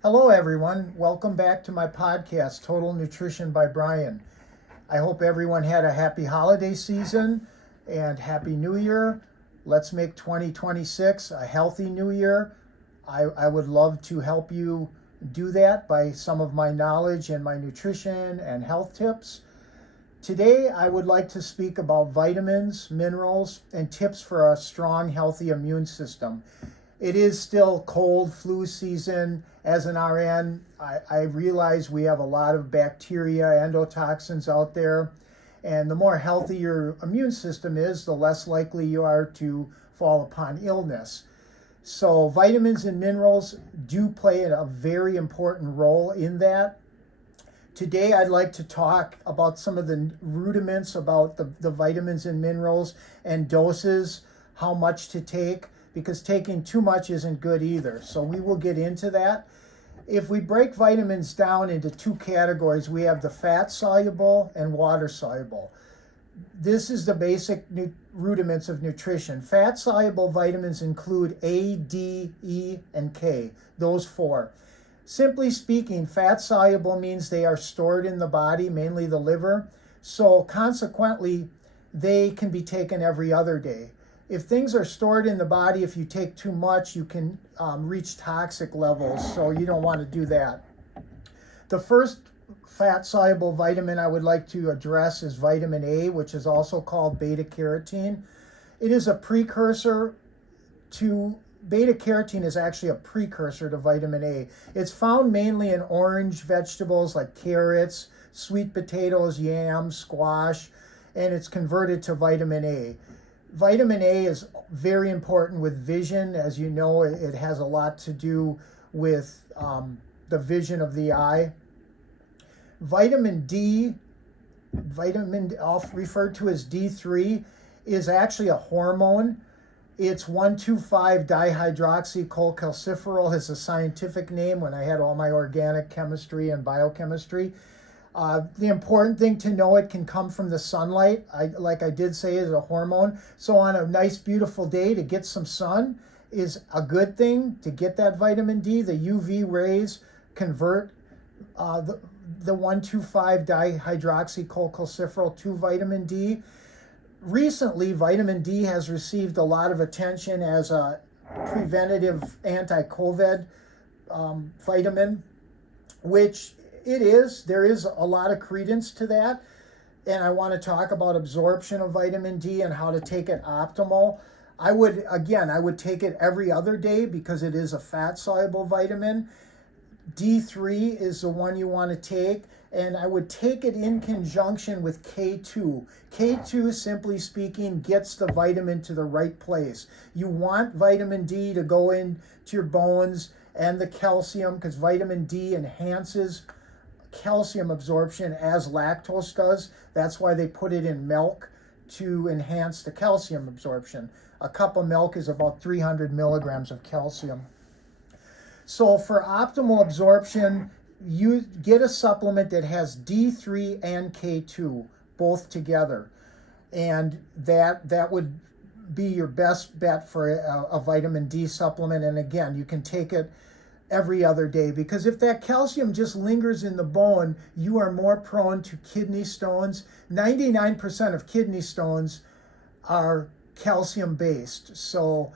Hello, everyone. Welcome back to my podcast, Total Nutrition by Brian. I hope everyone had a happy holiday season and happy new year. Let's make 2026 a healthy new year. I would love to help you do that by some of my knowledge and my nutrition and health tips. Today, I would like to speak about vitamins, minerals, and tips for a strong, healthy immune system. It is still cold flu season. As an RN, I realize we have a lot of bacteria, endotoxins out there. And the more healthy your immune system is, the less likely you are to fall upon illness. So, vitamins and minerals do play a very important role in that. Today, I'd like to talk about some of the rudiments about the vitamins and minerals and doses, how much to take, because taking too much isn't good either. So we will get into that. If we break vitamins down into two categories, we have the fat soluble and water soluble. This is the basic rudiments of nutrition. Fat soluble vitamins include A, D, E, and K, those four. Simply speaking, fat soluble means they are stored in the body, mainly the liver. So consequently, they can be taken every other day. If things are stored in the body, if you take too much, you can reach toxic levels. So you don't want to do that. The first fat soluble vitamin I would like to address is vitamin A, which is also called beta carotene. It is a precursor to beta carotene is actually a precursor to vitamin A. It's found mainly in orange vegetables like carrots, sweet potatoes, yams, squash, and it's converted to vitamin A. Vitamin A is very important with vision. As you know, it has a lot to do with the vision of the eye. Vitamin D, referred to as D3, is actually a hormone. It's 1,2,5-dihydroxycholecalciferol is a scientific name when I had all my organic chemistry and biochemistry. The important thing to know, it can come from the sunlight. Like I did say, is a hormone. So on a nice, beautiful day, to get some sun is a good thing to get that vitamin D. The UV rays convert the 1,2,5-dihydroxycholecalciferol to vitamin D. Recently, vitamin D has received a lot of attention as a preventative anti-COVID vitamin, which it is. There is a lot of credence to that. And I want to talk about absorption of vitamin D and how to take it optimal. I would take it every other day because it is a fat-soluble vitamin. D3 is the one you want to take, and I would take it in conjunction with K2. K2, simply speaking, gets the vitamin to the right place. You want vitamin D to go into your bones and the calcium, because vitamin D enhances calcium absorption as lactose does. That's why they put it in milk, to enhance the calcium absorption. A cup of milk is about 300 milligrams of calcium. So for optimal absorption, you get a supplement that has D3 and K2 both together. And that would be your best bet for a vitamin D supplement. And again, you can take it every other day, because if that calcium just lingers in the bone, you are more prone to kidney stones. 99% of kidney stones are calcium based. So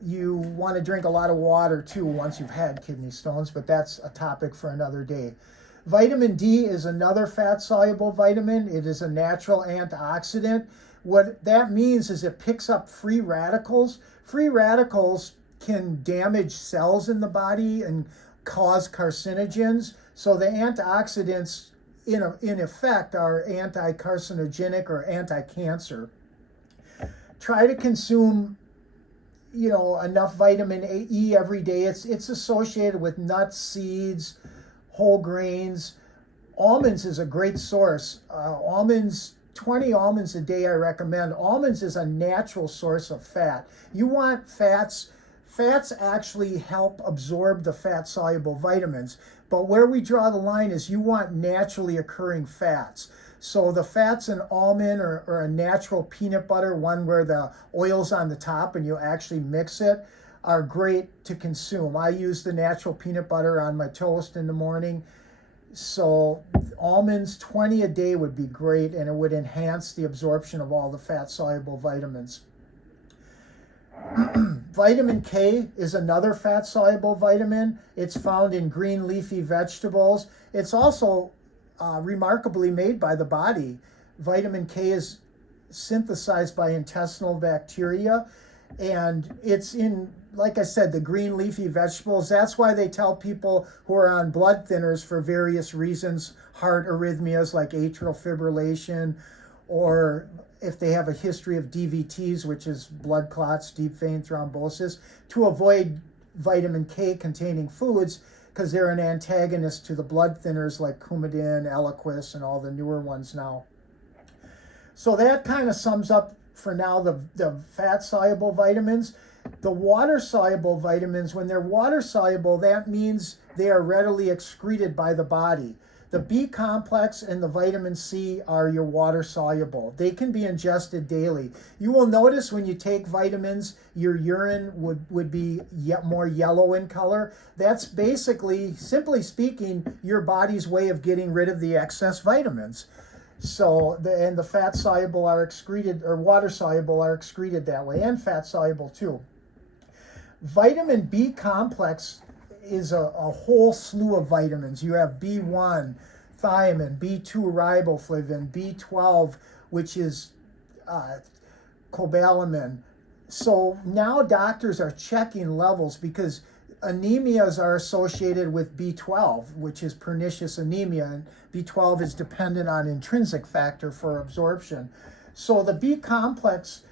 you want to drink a lot of water too once you've had kidney stones, but that's a topic for another day. Vitamin D is another fat soluble vitamin. It is a natural antioxidant. What that means is it picks up free radicals. Free radicals can damage cells in the body and cause carcinogens. So the antioxidants in effect are anti-carcinogenic or anti-cancer. Try to consume enough vitamin E every day. It's associated with nuts, seeds, whole grains. Almonds is a great source. 20 almonds a day I recommend. Almonds is a natural source of fat. You want fats. Fats actually help absorb the fat-soluble vitamins. But where we draw the line is you want naturally occurring fats. So the fats in almond or a natural peanut butter, one where the oil's on the top and you actually mix it, are great to consume. I use the natural peanut butter on my toast in the morning. So almonds, 20 a day would be great, and it would enhance the absorption of all the fat-soluble vitamins. Vitamin K is another fat-soluble vitamin. It's found in green leafy vegetables. It's also remarkably made by the body. Vitamin K is synthesized by intestinal bacteria, and it's in, like I said, the green leafy vegetables. That's why they tell people who are on blood thinners for various reasons, heart arrhythmias like atrial fibrillation, or if they have a history of DVTs, which is blood clots, deep vein thrombosis, to avoid vitamin K containing foods, because they're an antagonist to the blood thinners like Coumadin, Eliquis, and all the newer ones now. So that kind of sums up for now the fat-soluble vitamins. The water-soluble vitamins, when they're water-soluble, that means they are readily excreted by the body. The B complex and the vitamin C are your water-soluble. They can be ingested daily. You will notice when you take vitamins, your urine would be more yellow in color. That's basically, simply speaking, your body's way of getting rid of the excess vitamins. So, the fat-soluble are excreted, or water-soluble are excreted that way, and fat-soluble too. Vitamin B complex is a whole slew of vitamins. You have B1, thiamine, B2, riboflavin, B12, which is cobalamin. So now doctors are checking levels because anemias are associated with B12, which is pernicious anemia, and B12 is dependent on intrinsic factor for absorption. So the B complex,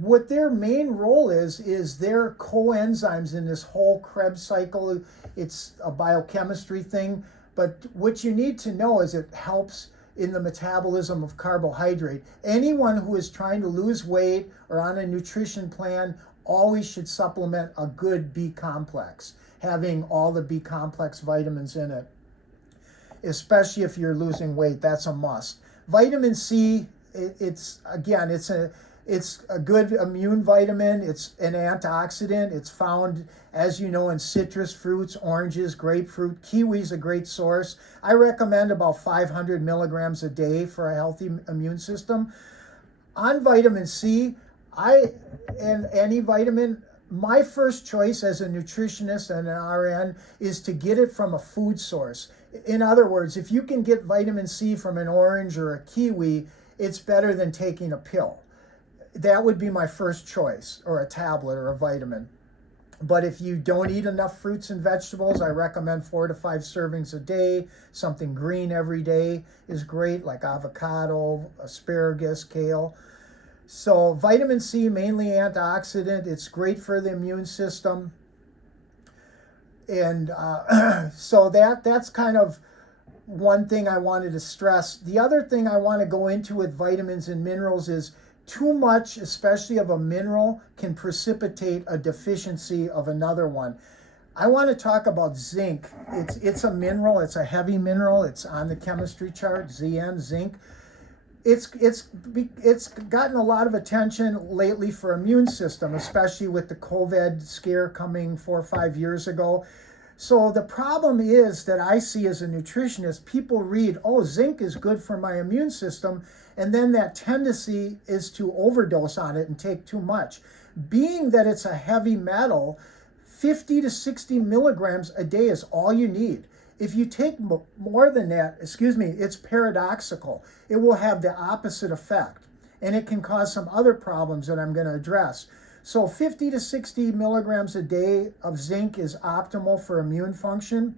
what their main role is they're coenzymes in this whole Krebs cycle. It's a biochemistry thing, but what you need to know is it helps in the metabolism of carbohydrate. Anyone who is trying to lose weight or on a nutrition plan always should supplement a good B complex, having all the B complex vitamins in it. Especially if you're losing weight, that's a must. Vitamin C, it's a good immune vitamin. It's an antioxidant. It's found, as you know, in citrus fruits, oranges, grapefruit. Kiwi is a great source. I recommend about 500 milligrams a day for a healthy immune system. On vitamin C, and any vitamin, my first choice as a nutritionist and an RN is to get it from a food source. In other words, if you can get vitamin C from an orange or a kiwi, it's better than taking a pill. That would be my first choice, or a tablet or a vitamin. But if you don't eat enough fruits and vegetables, I recommend 4 to 5 servings a day. Something green every day is great, like avocado, asparagus, kale. So vitamin C, mainly antioxidant. It's great for the immune system. And so that's kind of one thing I wanted to stress. The other thing I want to go into with vitamins and minerals is too much, especially of a mineral, can precipitate a deficiency of another one. I want to talk about zinc. It's a mineral. It's a heavy mineral. It's on the chemistry chart, Zn, zinc. It's gotten a lot of attention lately for immune system, especially with the COVID scare coming 4 or 5 years ago. So the problem is that I see as a nutritionist, people read, oh, zinc is good for my immune system, and then that tendency is to overdose on it and take too much. Being that it's a heavy metal, 50 to 60 milligrams a day is all you need. If you take more than that, it's paradoxical. It will have the opposite effect, and it can cause some other problems that I'm going to address. So 50 to 60 milligrams a day of zinc is optimal for immune function.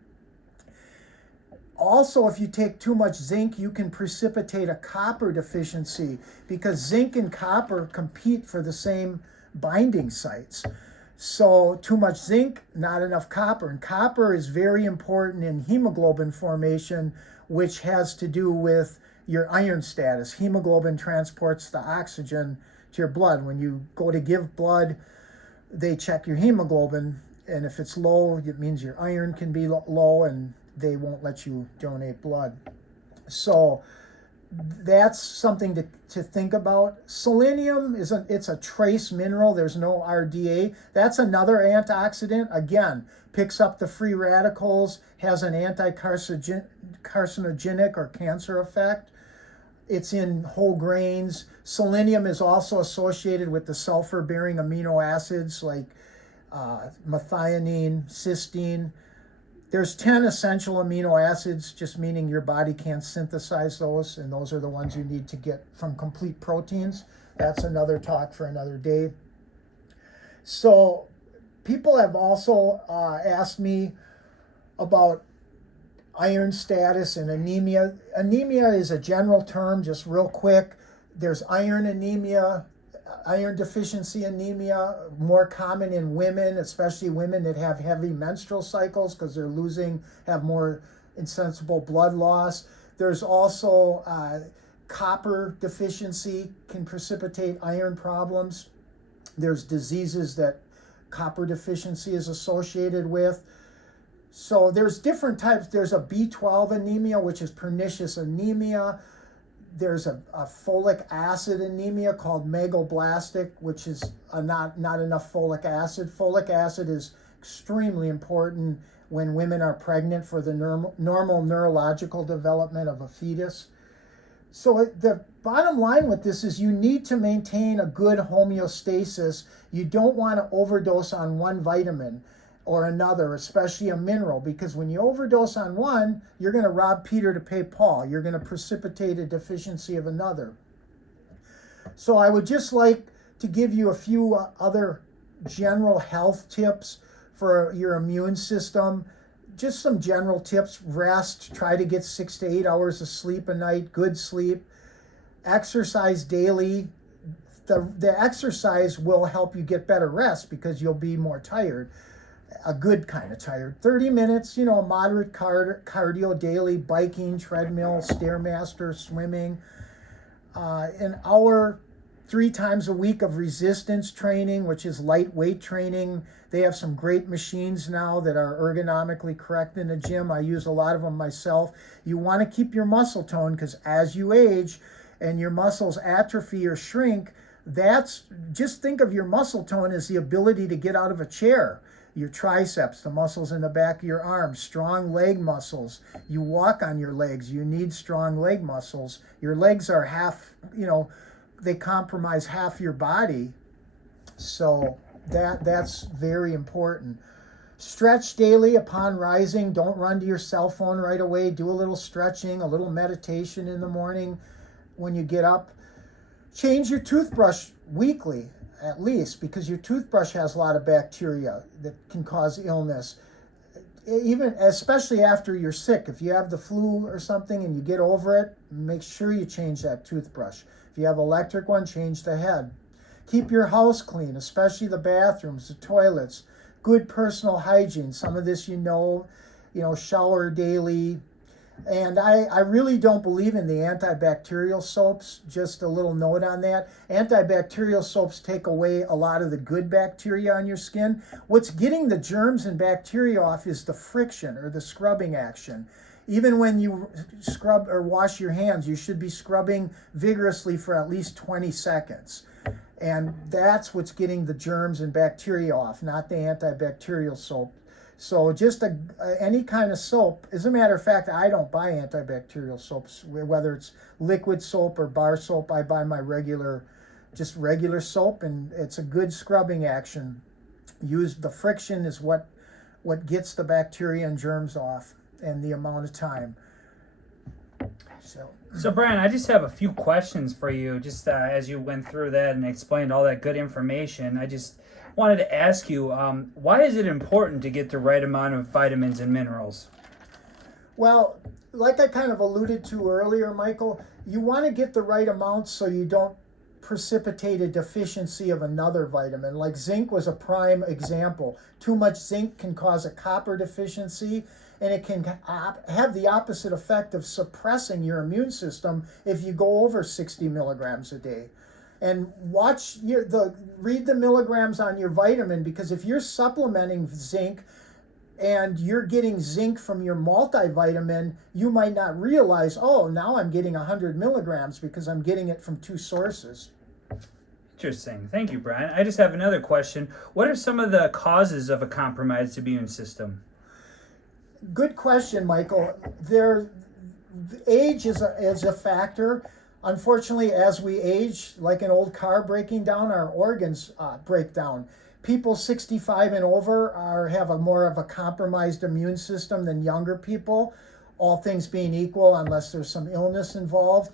Also, if you take too much zinc, you can precipitate a copper deficiency because zinc and copper compete for the same binding sites. So too much zinc, not enough copper. And copper is very important in hemoglobin formation, which has to do with your iron status. Hemoglobin transports the oxygen to your blood. When you go to give blood, they check your hemoglobin, and if it's low, it means your iron can be low, and they won't let you donate blood. So that's something to think about. Selenium it's a trace mineral. There's no RDA. That's another antioxidant. Again, picks up the free radicals, has an anti-carcinogenic or cancer effect. It's in whole grains. Selenium is also associated with the sulfur-bearing amino acids like methionine, cysteine. There's 10 essential amino acids, just meaning your body can't synthesize those, and those are the ones you need to get from complete proteins. That's another talk for another day. So people have also asked me about iron status and anemia. Anemia is a general term, just real quick. There's iron anemia, iron deficiency anemia, more common in women, especially women that have heavy menstrual cycles because have more insensible blood loss. There's also copper deficiency can precipitate iron problems. There's diseases that copper deficiency is associated with. So there's different types. There's a B12 anemia, which is pernicious anemia. There's a folic acid anemia called megaloblastic, which is not enough folic acid. Folic acid is extremely important when women are pregnant for the normal neurological development of a fetus. So the bottom line with this is you need to maintain a good homeostasis. You don't want to overdose on one vitamin or another, especially a mineral, because when you overdose on one, you're going to rob Peter to pay Paul. You're going to precipitate a deficiency of another. So I would just like to give you a few other general health tips for your immune system. Just some general tips: rest, try to get 6 to 8 hours of sleep a night, good sleep. Exercise daily. The exercise will help you get better rest because you'll be more tired. A good kind of tired. 30 minutes, moderate cardio daily, biking, treadmill, Stairmaster, swimming. An hour 3 times a week of resistance training, which is lightweight training. They have some great machines now that are ergonomically correct in the gym. I use a lot of them myself. You want to keep your muscle tone because as you age and your muscles atrophy or shrink, just think of your muscle tone as the ability to get out of a chair. Your triceps, the muscles in the back of your arms, strong leg muscles. You walk on your legs, you need strong leg muscles. Your legs are they compromise half your body. So that's very important. Stretch daily upon rising. Don't run to your cell phone right away. Do a little stretching, a little meditation in the morning when you get up. Change your toothbrush weekly, at least, because your toothbrush has a lot of bacteria that can cause illness, especially after you're sick. If you have the flu or something and you get over it, make sure you change that toothbrush. If you have electric one, change the head. Keep your house clean, especially the bathrooms, the toilets. Good personal hygiene. Some of this shower daily. And I really don't believe in the antibacterial soaps. Just a little note on that. Antibacterial soaps take away a lot of the good bacteria on your skin. What's getting the germs and bacteria off is the friction or the scrubbing action. Even when you scrub or wash your hands, you should be scrubbing vigorously for at least 20 seconds. And that's what's getting the germs and bacteria off, not the antibacterial soap. So just any kind of soap. As a matter of fact, I don't buy antibacterial soaps, whether it's liquid soap or bar soap. I buy my regular soap, and it's a good scrubbing action. The friction is what gets the bacteria and germs off, and the amount of time. So Brian, I just have a few questions for you. Just as you went through that and explained all that good information, I just wanted to ask you, why is it important to get the right amount of vitamins and minerals? Well, like I kind of alluded to earlier, Michael, you want to get the right amount so you don't precipitate a deficiency of another vitamin. Like zinc was a prime example. Too much zinc can cause a copper deficiency, and it can have the opposite effect of suppressing your immune system if you go over 60 milligrams a day. And read the milligrams on your vitamin, because if you're supplementing zinc and you're getting zinc from your multivitamin, you might not realize, oh, now I'm getting 100 milligrams because I'm getting it from two sources. Interesting. Thank you, Brian. I just have another question. What are some of the causes of a compromised immune system? Good question, Michael. Age is a factor. Unfortunately, as we age, like an old car breaking down, our organs break down. People 65 and over have a more of a compromised immune system than younger people, all things being equal, unless there's some illness involved.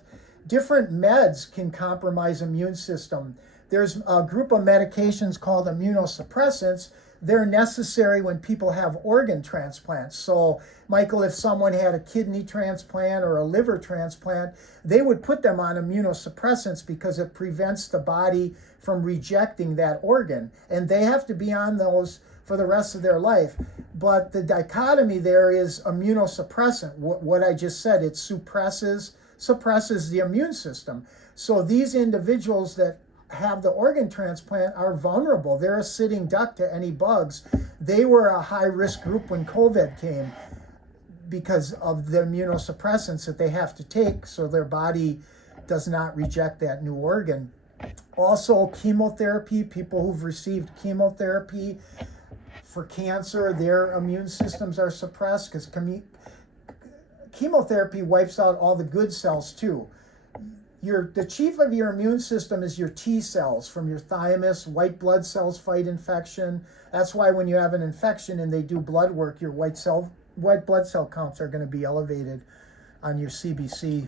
Different meds can compromise immune system. There's a group of medications called immunosuppressants. They're necessary when people have organ transplants. So, Michael, if someone had a kidney transplant or a liver transplant, they would put them on immunosuppressants because it prevents the body from rejecting that organ. And they have to be on those for the rest of their life. But the dichotomy there is immunosuppressant. What I just said, it suppresses the immune system. So these individuals that have the organ transplant are vulnerable. They're a sitting duck to any bugs. They were a high risk group when COVID came because of the immunosuppressants that they have to take so their body does not reject that new organ. Also, chemotherapy, people who've received chemotherapy for cancer, their immune systems are suppressed because chemotherapy wipes out all the good cells too. The chief of your immune system is your T cells from your thymus. White blood cells fight infection. That's why when you have an infection and they do blood work, your white blood cell counts are going to be elevated on your CBC.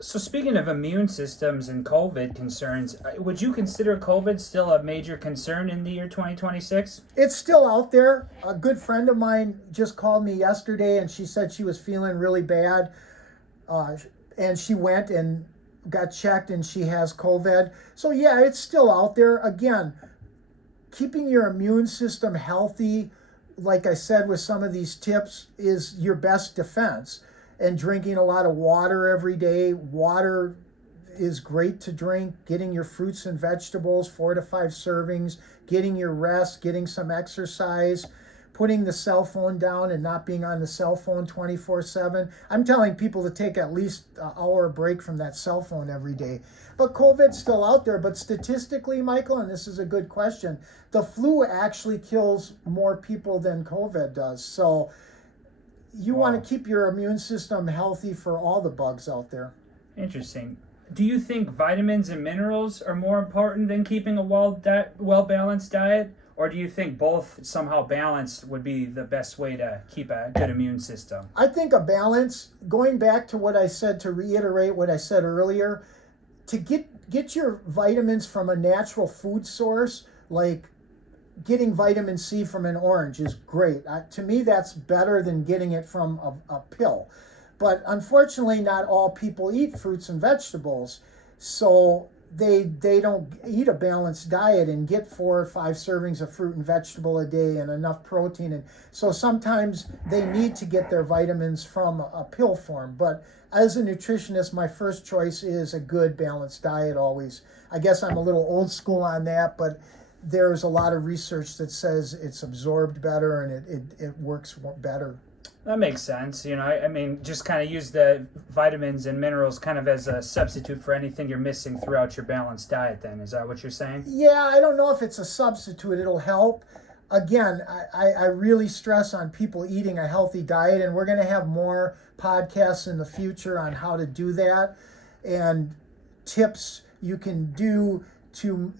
So speaking of immune systems and COVID concerns, would you consider COVID still a major concern in the year 2026? It's still out there. A good friend of mine just called me yesterday and she said she was feeling really bad. And she went and got checked and she has COVID. So yeah, it's still out there. Again, keeping your immune system healthy, like I said with some of these tips, is your best defense. And drinking a lot of water every day. Water is great to drink. Getting your fruits and vegetables, 4 to 5 servings, getting your rest, getting some exercise, putting the cell phone down and not being on the cell phone 24/7. I'm telling people to take at least an hour break from that cell phone every day. But COVID's still out there. But statistically, Michael, and this is a good question, the flu actually kills more people than COVID does. So you want to keep your immune system healthy for all the bugs out there. Interesting. Do you think vitamins and minerals are more important than keeping a well-balanced diet? Or do you think both somehow balanced would be the best way to keep a good immune system? I think a balance, going back to what I said, to reiterate what I said earlier, to get your vitamins from a natural food source, like getting vitamin C from an orange is great. To me, that's better than getting it from a pill. But unfortunately, not all people eat fruits and vegetables. So they don't eat a balanced diet and get 4 or 5 servings of fruit and vegetable a day and enough protein. And so sometimes they need to get their vitamins from a pill form. But as a nutritionist, my first choice is a good balanced diet always. I guess I'm a little old school on that, but there's a lot of research that says it's absorbed better and it works better. That makes sense. I mean, just kind of use the vitamins and minerals kind of as a substitute for anything you're missing throughout your balanced diet then. Is that what you're saying? Yeah, I don't know if it's a substitute. It'll help. Again, I really stress on people eating a healthy diet, and we're going to have more podcasts in the future on how to do that and tips you can do to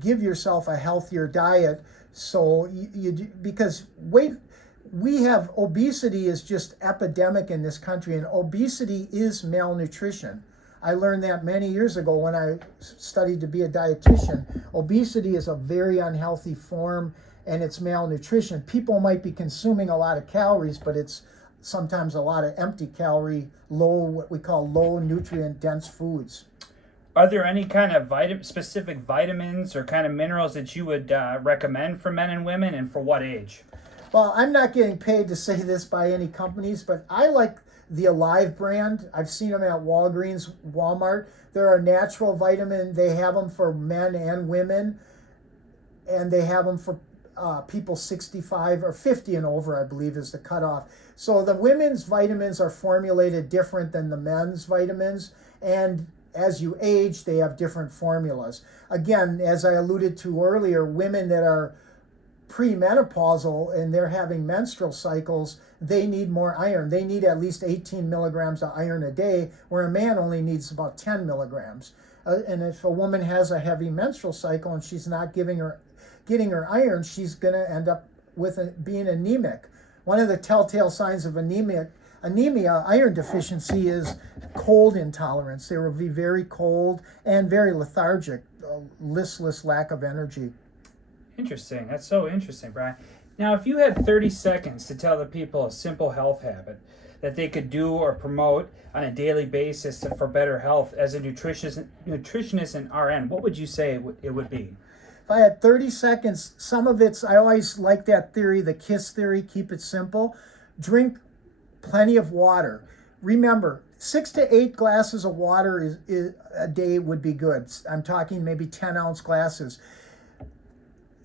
give yourself a healthier diet. So because obesity is just epidemic in this country, and obesity is malnutrition. I learned that many years ago when I studied to be a dietitian. Obesity is a very unhealthy form, and it's malnutrition. People might be consuming a lot of calories, but it's sometimes a lot of empty calorie, what we call low nutrient dense foods. Are there any kind of specific vitamins or kind of minerals that you would recommend for men and women, and for what age? Well, I'm not getting paid to say this by any companies, but I like the Alive brand. I've seen them at Walgreens, Walmart. They're a natural vitamin. They have them for men and women, and they have them for people 65 or 50 and over, I believe, is the cutoff. So the women's vitamins are formulated different than the men's vitamins, and as you age, they have different formulas. Again, as I alluded to earlier, women that are premenopausal and they're having menstrual cycles, they need more iron. They need at least 18 milligrams of iron a day, where a man only needs about 10 milligrams. And if a woman has a heavy menstrual cycle and she's not getting her iron, she's going to end up with being anemic. One of the telltale signs of anemia, iron deficiency, is cold intolerance. They will be very cold and very lethargic, listless, lack of energy. Interesting. That's so interesting, Brian. Now, if you had 30 seconds to tell the people a simple health habit that they could do or promote on a daily basis for better health as a nutritionist and RN, what would you say it would be? If I had 30 seconds, some of it's, I always like that theory, the KISS theory, keep it simple. Drink plenty of water. Remember, 6 to 8 glasses of water a day would be good. I'm talking maybe 10-ounce glasses.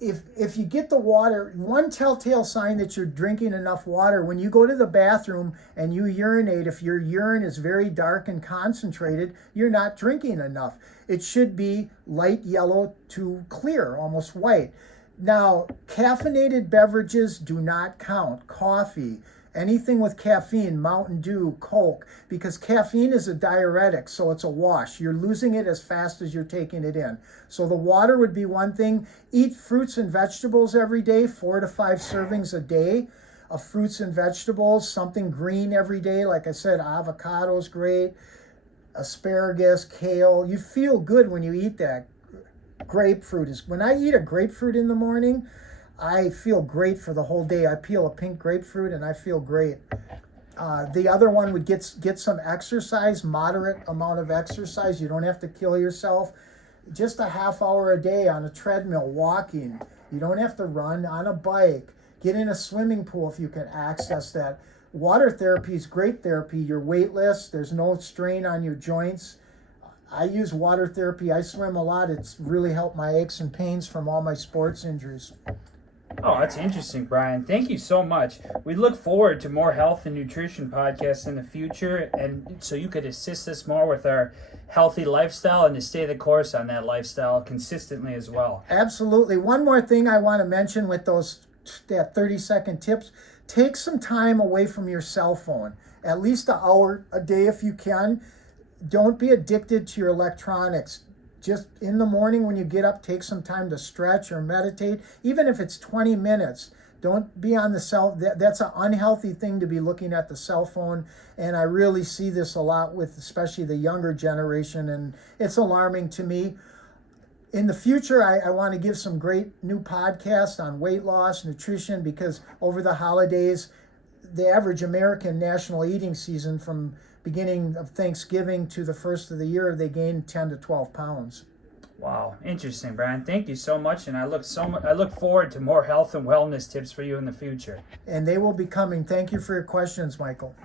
If you get the water, one telltale sign that you're drinking enough water, when you go to the bathroom and you urinate, if your urine is very dark and concentrated, you're not drinking enough. It should be light yellow to clear, almost white. Now, caffeinated beverages do not count. Coffee, anything with caffeine, Mountain Dew, Coke, because caffeine is a diuretic, so it's a wash. You're losing it as fast as you're taking it in. So the water would be one thing. Eat fruits and vegetables every day, 4 to 5 servings a day of fruits and vegetables, something green every day. Like I said, avocado's great, asparagus, kale. You feel good when you eat that. Grapefruit is, when I eat a grapefruit in the morning, I feel great for the whole day. I peel a pink grapefruit and I feel great. The other one would get some exercise, moderate amount of exercise. You don't have to kill yourself. Just a half hour a day on a treadmill, walking. You don't have to run, on a bike. Get in a swimming pool if you can access that. Water therapy is great therapy. You're weightless. There's no strain on your joints. I use water therapy. I swim a lot. It's really helped my aches and pains from all my sports injuries. Oh, that's interesting, Brian. Thank you so much. We look forward to more health and nutrition podcasts in the future, and so you could assist us more with our healthy lifestyle and to stay the course on that lifestyle consistently as well. Absolutely. One more thing I want to mention with that 30-second tips, take some time away from your cell phone, at least an hour a day if you can. Don't be addicted to your electronics. Just in the morning when you get up, take some time to stretch or meditate, even if it's 20 minutes. Don't be on the cell. That's an unhealthy thing to be looking at the cell phone. And I really see this a lot with especially the younger generation, and it's alarming to me. In the future, I want to give some great new podcasts on weight loss, nutrition, because over the holidays, the average American national eating season from beginning of Thanksgiving to the first of the year, they gain 10 to 12 pounds. Wow, interesting, Brian. Thank you so much, and I look forward to more health and wellness tips for you in the future. And they will be coming. Thank you for your questions, Michael.